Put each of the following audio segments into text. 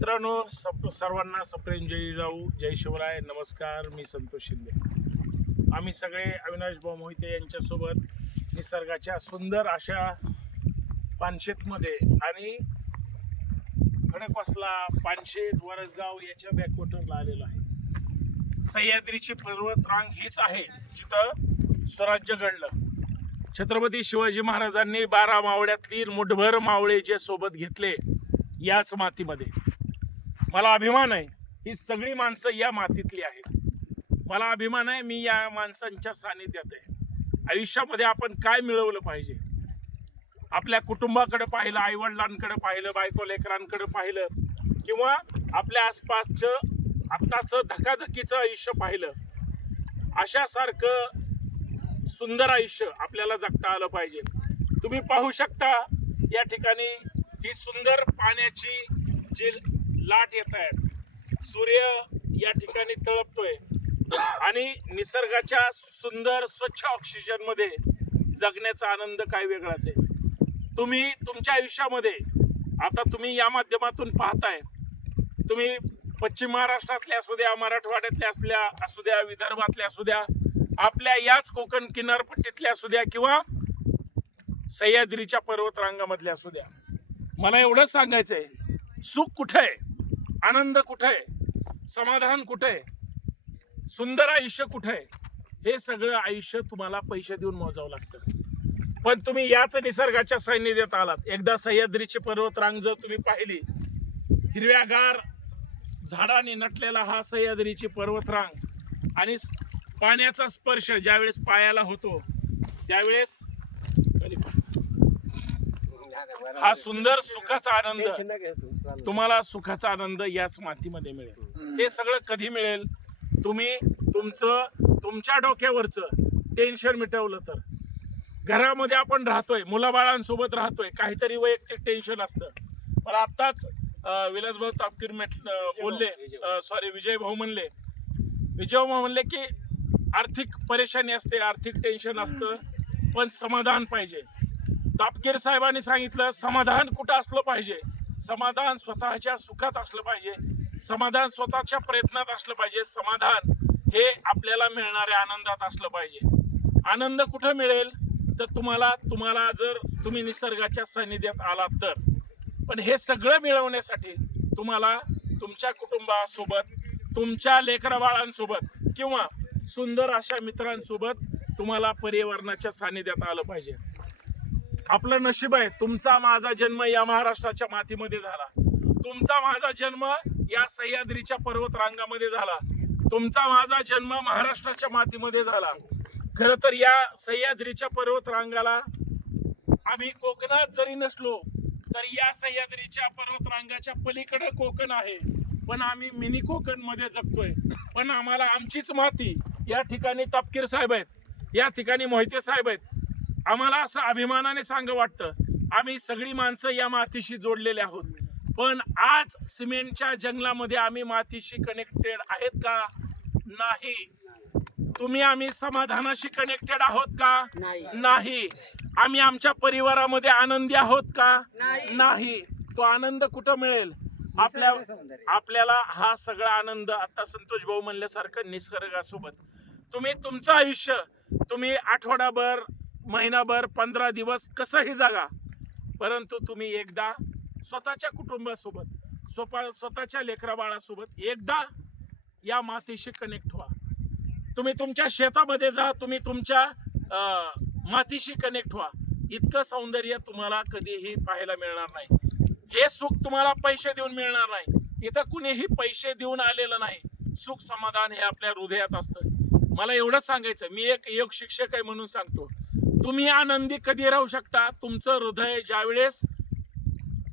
मित्रांनो सप सर्वांना सप्रेम जय जाऊ जय शिवराय नमस्कार मी संतोष शिंदे. आम्ही सगळे अविनाश भाऊ मोहिते यांच्यासोबत निसर्गाच्या सुंदर अशा पानशेतमध्ये आणि खडकवासला पानशेत वरसगाव याच्या बॅकवॉटरला आलेलो आहे. सह्याद्रीची पर्वत रांग हीच आहे जिथं स्वराज्य घडलं. छत्रपती शिवाजी महाराजांनी बारा मावळ्यातली मुठभर मावळे जे सोबत घेतले याच मातीमध्ये. मला अभिमान आहे ही सगळी माणसं या मातीतली आहेत. मला अभिमान आहे मी या माणसांच्या सानिध्यात आहे. आयुष्यामध्ये आपण काय मिळवलं पाहिजे? आपल्या कुटुंबाकडे पाहिलं आईवडिलांकडे पाहिलं बायको लेकरांकडे पाहिलं किंवा आपल्या आसपासचं आत्ताचं धकाधकीचं आयुष्य पाहिलं अशासारखं सुंदर आयुष्य आपल्याला जगता आलं पाहिजे. तुम्ही पाहू शकता या ठिकाणी ही सुंदर पाण्याची जी लाट येत आहेत. सूर्य या ठिकाणी तळपतोय. आणि निसर्गाच्या सुंदर स्वच्छ ऑक्सिजनमध्ये जगण्याचा आनंद काय वेगळाच आहे. तुम्ही तुमच्या आयुष्यामध्ये आता तुम्ही या माध्यमातून पाहताय तुम्ही पश्चिम महाराष्ट्रातल्या असू द्या मराठवाड्यातल्या असल्या असू द्या विदर्भातल्या असू द्या आपल्या याच कोकण किनारपट्टीतल्या असू द्या किंवा सह्याद्रीच्या पर्वतरांगामधल्या असू द्या. मला एवढंच सांगायचं आहे सुख कुठं आहे? आनंद कुठे? आहे समाधान कुठे? आहे सुंदर आयुष्य कुठे? आहे हे सगळं आयुष्य तुम्हाला पैसे देऊन मोजावं लागतं. पण तुम्ही याच निसर्गाच्या सान्निध्यात आलात. एकदा सह्याद्रीची पर्वतरांग जर तुम्ही पाहिली हिरव्यागार झाडाने नटलेला हा सह्याद्रीची पर्वतरांग आणि पाण्याचा स्पर्श ज्यावेळेस पायाला होतो त्यावेळेस हा सुंदर सुखाचा आनंद. तुम्हाला सुखाचा आनंद याच मातीमध्ये मिळेल. हे सगळं कधी मिळेल? तुम्ही तुमचं तुमच्या डोक्यावरचं टेन्शन मिटवलं तर. घरामध्ये आपण राहतोय मुलाबाळांसोबत राहतोय काहीतरी वैयक्तिक टेन्शन असतं. मला आत्ताच विलासभाऊ तापकीर मेट बोलले सॉरी विजय भाऊ म्हणले. विजय भाऊ म्हणले की आर्थिक परेशानी असते आर्थिक टेन्शन असतं पण समाधान पाहिजे. तापकीर साहेबांनी सांगितलं समाधान कुठं असलं पाहिजे? समाधान स्वतःच्या सुखात असलं पाहिजे. समाधान स्वतःच्या प्रयत्नात असलं पाहिजे. समाधान हे आपल्याला मिळणाऱ्या आनंदात असलं पाहिजे. आनंद कुठं मिळेल? तर तुम्हाला तुम्हाला जर तुम्ही निसर्गाच्या सानिध्यात आलात तर. पण हे सगळं मिळवण्यासाठी तुम्हाला तुमच्या कुटुंबासोबत तुमच्या लेकरबाळांसोबत किंवा सुंदर अशा मित्रांसोबत तुम्हाला पर्यावरणाच्या सानिध्यात आलं पाहिजे. आपलं नशीब आहे. तुमचा माझा जन्म या महाराष्ट्राच्या मातीमध्ये झाला. तुमचा माझा जन्म या सह्याद्रीच्या पर्वत रांगामध्ये झाला. तुमचा माझा जन्म महाराष्ट्राच्या मातीमध्ये झाला. खर तर या सह्याद्रीच्या पर्वत रांगाला आम्ही कोकणात जरी नसलो तर या सह्याद्रीच्या पर्वत रांगाच्या पलीकडे कोकण आहे. पण आम्ही मिनी कोकणमध्ये जगतोय. पण आम्हाला आमचीच माती या ठिकाणी तपकीर साहेब आहेत. या ठिकाणी मोहिते साहेब आहेत. आम्हाला असं अभिमानाने सांग वाटतं आम्ही सगळी माणसं या मातीशी जोडलेले आहोत. पण आज सिमेंटच्या जंगलामध्ये आम्ही मातीशी कनेक्टेड आहेत का? नाही. तुम्ही आम्ही समाधानाशी कनेक्टेड आहोत का? नाही. आम्ही आमच्या परिवारामध्ये आनंदी आहोत का? नाही. तो आनंद कुठं मिळेल? आपल्या. आपल्याला हा सगळा आनंद आता संतोष भाऊ म्हणल्यासारखं निसर्गासोबत. तुम्ही तुमचं आयुष्य तुम्ही आठवडाभर महिनाभर पंधरा दिवस कसंही जागा. परंतु तुम्ही एकदा स्वतःच्या कुटुंबासोबत स्वपा स्वतःच्या लेकराबाळासोबत एकदा या मातीशी कनेक्ट व्हा. तुम्ही तुमच्या शेतामध्ये जा तुम्ही तुमच्या मातीशी कनेक्ट व्हा. इतकं सौंदर्य तुम्हाला कधीही पाहायला मिळणार नाही. हे सुख तुम्हाला पैसे देऊन मिळणार नाही. इथं कुणीही पैसे देऊन आलेलं नाही. सुख समाधान हे आपल्या हृदयात असतं. मला एवढंच सांगायचं. मी एक योग शिक्षक आहे म्हणून सांगतो. तुम्ही आनंदी कधी राहू शकता? तुमचं हृदय ज्यावेळेस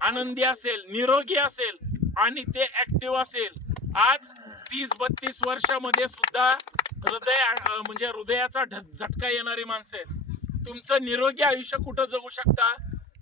आनंदी असेल निरोगी असेल आणि ते ऍक्टिव्ह असेल आज तीस बत्तीस वर्षामध्ये सुद्धा हृदय म्हणजे हृदयाचा ढ- झटका येणारी माणसं आहेत. तुमचं निरोगी आयुष्य कुठं जगू शकता?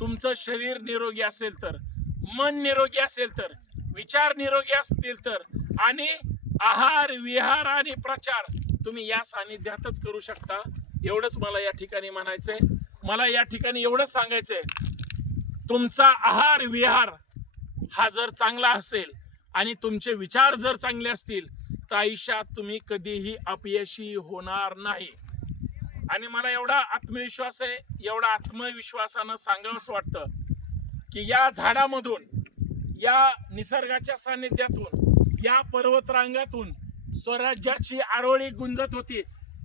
तुमचं शरीर निरोगी असेल तर मन निरोगी असेल तर विचार निरोगी असतील तर आणि आहार विहार आणि प्रचार तुम्ही या सानिध्यातच करू शकता. एवढंच मला या ठिकाणी म्हणायचंय. मला या ठिकाणी एवढंच सांगायचंय. तुमचा आहार विहार हा जर चांगला असेल आणि तुमचे विचार जर चांगले असतील तर आयुष्यात तुम्ही कधीही अपयशी होणार नाही. आणि मला एवढा आत्मविश्वास आहे एवढा आत्मविश्वासानं सांगावंच वाटतं की या झाडामधून या निसर्गाच्या सानिध्यातून या पर्वतरांगातून स्वराज्याची आरोळी गुंजत होती.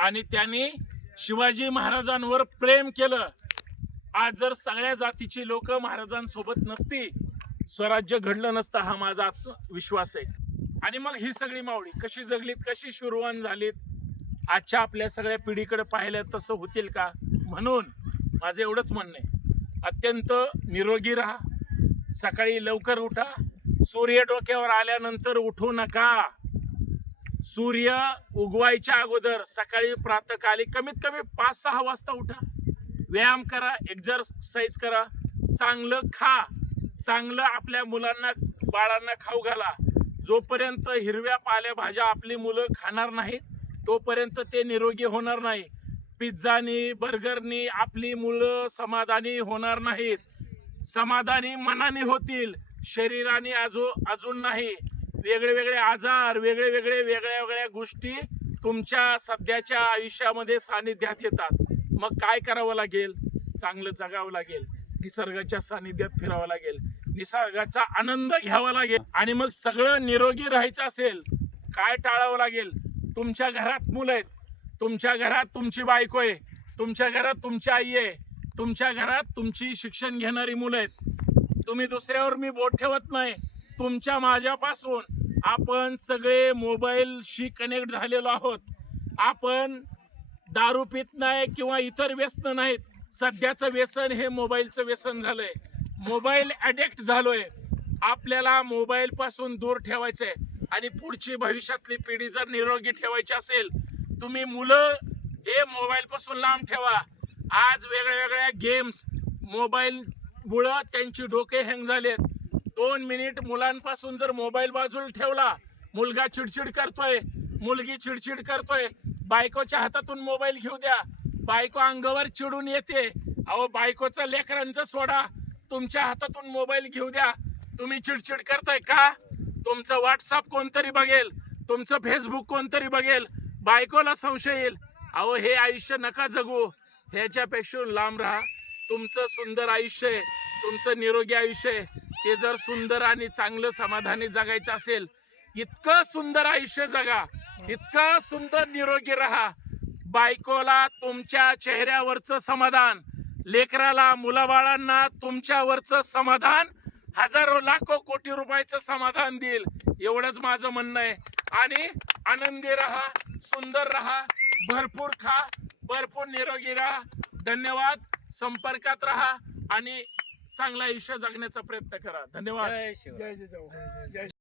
आणि त्यांनी शिवाजी महाराजांवर प्रेम केलं. आज जर सगळ्या जातीची लोक महाराजांसोबत नसती स्वराज्य घडलं नसतं हा माझा विश्वास आहे. आणि मग ही सगळी मावळी कशी जगलीत कशी सुरुवात झालीत आजच्या आपल्या सगळ्या पिढीकडे पाहिलं तसं होतील का? म्हणून माझं एवढंच म्हणणं आहे. अत्यंत निरोगी राहा. सकाळी लवकर उठा. सूर्य डोक्यावर आल्यानंतर उठू नका. सूर्य उगवायच्या अगोदर सकाळी प्रातकाली कमीत कमी पाच सहा वाजता उठा. व्यायाम करा एक्झरसाइज करा. चांगलं खा. चांगलं आपल्या मुलांना बाळांना खाऊ घाला. जोपर्यंत हिरव्या पालेभाज्या आपली मुलं खाणार नाहीत तोपर्यंत ते निरोगी होणार नाही. पिझ्झानी बर्गरनी आपली मुलं समाधानी होणार नाहीत. समाधानी मनाने होतील. शरीराने अजून अजून नाही. वेगळे वेगळे आजार वेगळे वेगळे वेगळ्या वेगळ्या गोष्टी तुमच्या सध्याच्या आयुष्यामध्ये सानिध्यात येतात. मग काय करावं लागेल? चांगलं जगावं लागेल. निसर्गाच्या सानिध्यात फिरावं लागेल. निसर्गाचा आनंद घ्यावा लागेल. आणि मग सगळं निरोगी राहायचं असेल काय टाळावं लागेल? तुमच्या घरात मुलं आहेत. तुमच्या घरात तुमची बायको आहे. तुमच्या घरात तुमची आई आहे. तुमच्या घरात तुमची शिक्षण घेणारी मुलं आहेत. तुम्ही दुसऱ्यावर मी बोट ठेवत नाही. तुमच्या माझ्यापासून आपण सगळे मोबाईलशी कनेक्ट झालेलो आहोत. आपण दारू पित नाही किंवा इतर व्यसन नाहीत. सध्याचं व्यसन हे मोबाईलचं व्यसन झालंय. मोबाईल ॲडिक्ट झालोय. आपल्याला मोबाईल पासून दूर ठेवायचंय. आणि पुढची भविष्यातली पिढी जर निरोगी ठेवायची असेल तुम्ही मुलं हे मोबाईल पासून लांब ठेवा. आज वेगळ्या वेगळ्या गेम्स मोबाईल मुळं त्यांची डोके हँग झालेत. दोन मिनिट मुलांपासून जर मोबाईल बाजूला ठेवला मुलगा चिडचिड करतोय मुलगी चिडचिड करतोय बायकोच्या हातातून मोबाईल घेऊ द्या. बायको अंगावर चिडून येते. अहो बायकोचं लेकरांचं सोडा. तुमच्या हातातून मोबाईल घेऊ द्या. तुम्ही चिडचिड करताय का? तुमचं व्हॉट्सअप कोणतरी बघेल. तुमचं फेसबुक कोणतरी बघेल. बायकोला संशय येईल. अहो हे आयुष्य नका जगू. ह्याच्यापेक्षा लांब राहा. तुमचं सुंदर आयुष्य आहे. तुमचं निरोगी आयुष्य आहे. ते जर सुंदर आणि चांगलं समाधानी जगायचं असेल इतकं सुंदर आयुष्य जगा इतकं सुंदर निरोगी राहा. बायकोला तुमच्या चेहऱ्यावरचं समाधान लेकराला मुलाबाळांना तुमच्यावरचं समाधान हजारो लाखो कोटी रुपयाचं समाधान देईल एवढंच माझं म्हणणं आहे. आणि आनंदी राहा सुंदर राहा भरपूर खा भरपूर निरोगी राहा. धन्यवाद. संपर्कात राहा आणि चांगलं आयुष्य जगण्याचा प्रयत्न करा. धन्यवाद. जय शिवराय. जय जय जय जय